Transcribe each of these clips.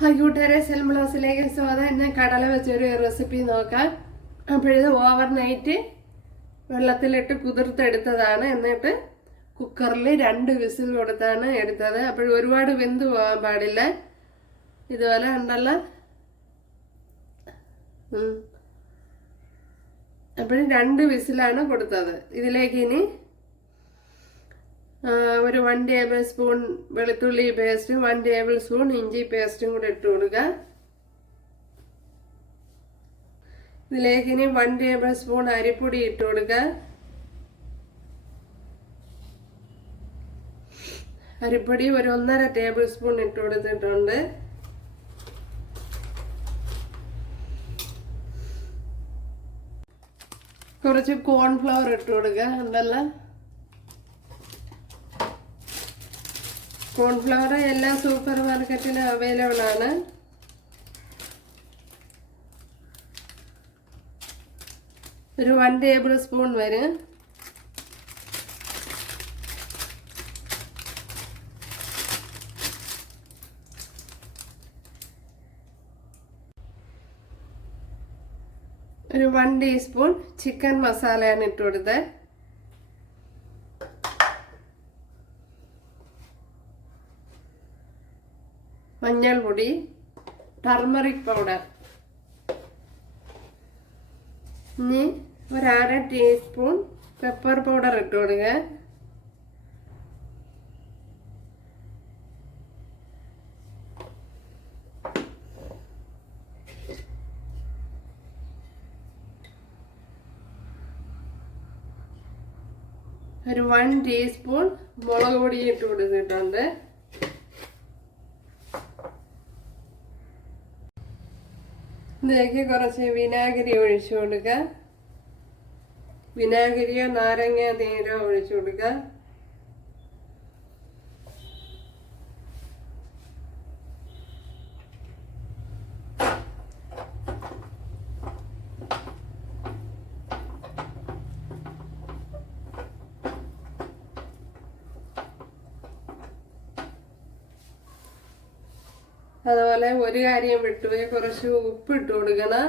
കൂട്ടുകാരെ സെൽം ബ്ലൗസിലേക്ക് സ്വാഗതം. ഇന്ന് കടല വെച്ചൊരു റെസിപ്പി നോക്കാം. അപ്പോഴിത് ഓവർ നൈറ്റ് വെള്ളത്തിലിട്ട് കുതിർത്തെടുത്തതാണ്. എന്നിട്ട് കുക്കറിൽ രണ്ട് വിസിൽ കൊടുത്താണ് എടുത്തത്. അപ്പോൾ ഒരുപാട് വെന്ത് പോകാൻ പാടില്ല. ഇതുപോലെ ഉണ്ടല്ലോ. അപ്പോഴും രണ്ട് വിസിലാണ് കൊടുത്തത്. ഇതിലേക്ക് ഇനി ഒരു വൺ ടേബിൾ സ്പൂൺ വെളുത്തുള്ളി പേസ്റ്റും വൺ ടേബിൾ സ്പൂൺ ഇഞ്ചി പേസ്റ്റും കൂടെ ഇട്ട് കൊടുക്കുക. ഇതിലേക്ക് ഇനി വൺ ടേബിൾ സ്പൂൺ അരിപ്പൊടി ഇട്ട് കൊടുക്കുക. അരിപ്പൊടി ഒരു ഒന്നര ടേബിൾ സ്പൂൺ ഇട്ട് കൊടുത്തിട്ടുണ്ട്. കുറച്ച് കോൺഫ്ലവർ ഇട്ട് കൊടുക്കുക ഉണ്ടല്ലോ. കോൺഫ്ലവർ എല്ലാ സൂപ്പർ മാർക്കറ്റിലും അവൈലബിൾ ആണ്. ഒരു വൺ ടേബിൾ സ്പൂൺ വരും. ഒരു വൺ ടീസ്പൂൺ ചിക്കൻ മസാലയാണ് ഇട്ട് കൊടുത്തത് മഞ്ഞൾപ്പൊടി ടർമറിക് പൗഡർ ഇനി ഒരു അര ടീസ്പൂൺ പെപ്പർ പൗഡർ ഇട്ട് കൊടുക്കുക ഒരു വൺ ടീസ്പൂൺ മുളക് പൊടി ഇട്ട് കൊടുത്തിട്ടുണ്ട്. ഇതിലേക്ക് കുറച്ച് വിനാഗിരി ഒഴിച്ചു കൊടുക്കുക. വിനാഗിരിയോ നാരങ്ങ നീരോ ഒഴിച്ചു കൊടുക്കുക. അതുപോലെ ഒരു കാര്യം വിട്ടുപോയി കുറച്ച് ഉപ്പ് ഇട്ട് കൊടുക്കണം.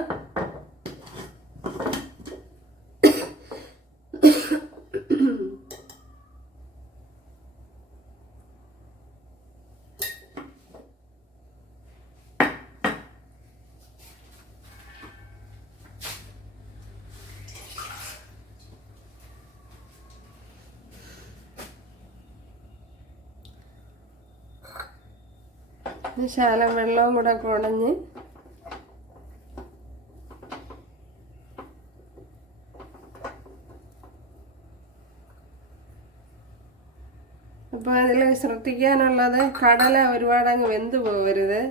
ഇനി ശാലം വെള്ളവും കൂടെ കുഴഞ്ഞ് അപ്പോൾ അതിൽ ശ്രദ്ധിക്കാനുള്ളത് കടല ഒരുപാടങ്ങ് വെന്ത് പോകരുത്.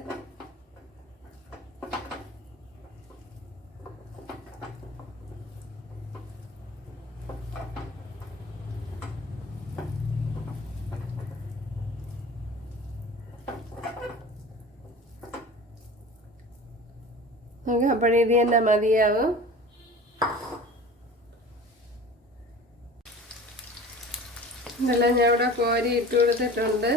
നമുക്ക് അപ്പോഴേ ഇത് തന്നെ മതിയാവും. ഇതെല്ലാം ഞാൻ ഇവിടെ കോരി ഇട്ട് കൊടുത്തിട്ടുണ്ട്.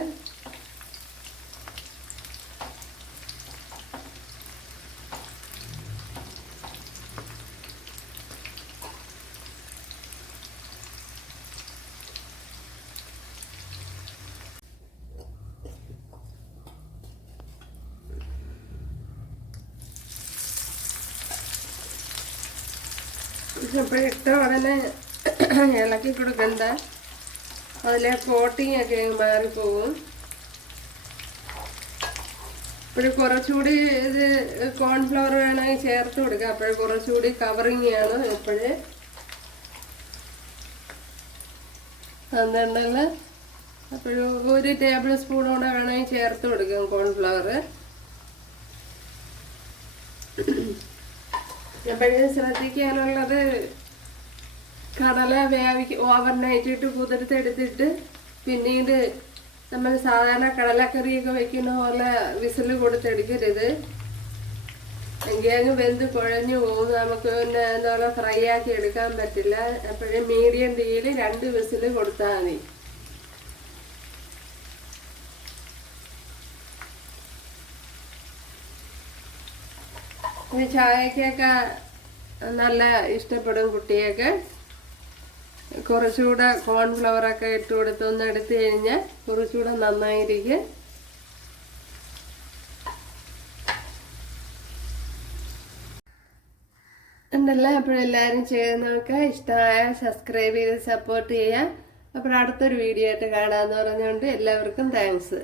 ഇട്ട ഉടനെ ഇളക്കി കൊടുക്കണ്ട. അതിലെ കോട്ടിങ് ഒക്കെ മാറിപ്പോവും. ഇപ്പോഴും കുറച്ചുകൂടി ഇത് കോൺഫ്ലവർ വേണമെങ്കിൽ ചേർത്ത് കൊടുക്കാം. അപ്പോഴും കുറച്ചുകൂടി കവറിങ് ആണ് എപ്പോഴേ അതുകൊണ്ടല്ല അപ്പോഴും ഒരു ടേബിൾ സ്പൂൺ സ്പൂണോടെ വേണമെങ്കിൽ ചേർത്ത് കൊടുക്കാം കോൺഫ്ലവർ അപ്പോഴേ ശ്രദ്ധിക്കാനുള്ളത് കടല വേവിക്ക് ഓവർനൈറ്റ് ഇട്ട് കുതിർത്തെടുത്തിട്ട് പിന്നീട് നമ്മൾ സാധാരണ കടലക്കറിയൊക്കെ വെക്കുന്ന പോലെ വിസിൽ കൊടുത്തെടുക്കരുത്. എങ്കിൽ അങ്ങ് വെന്ത് കുഴഞ്ഞു പോകും. നമുക്ക് പിന്നെ എന്താ പറയുക ഫ്രൈ ആക്കി എടുക്കാൻ പറ്റില്ല. എപ്പോഴും മീഡിയം തീയിൽ രണ്ട് വിസിൽ കൊടുത്താൽ മതി. ഇത് ചായക്കൊക്കെ നല്ല ഇഷ്ടപ്പെടും കുട്ടിയൊക്കെ കുറച്ചുകൂടെ കോൺഫ്ലവറൊക്കെ ഇട്ട് കൊടുത്ത് ഒന്ന് എടുത്തു കഴിഞ്ഞാൽ കുറച്ചുകൂടെ നന്നായിരിക്കും. ഉണ്ടല്ലോ അപ്പോഴെല്ലാവരും ചെയ്ത് നോക്കുക ഇഷ്ടമായ സബ്സ്ക്രൈബ് ചെയ്ത് സപ്പോർട്ട് ചെയ്യാം. അപ്പോൾ അടുത്തൊരു വീഡിയോ ആയിട്ട് കാണാമെന്ന് പറഞ്ഞുകൊണ്ട് എല്ലാവർക്കും താങ്ക്സ്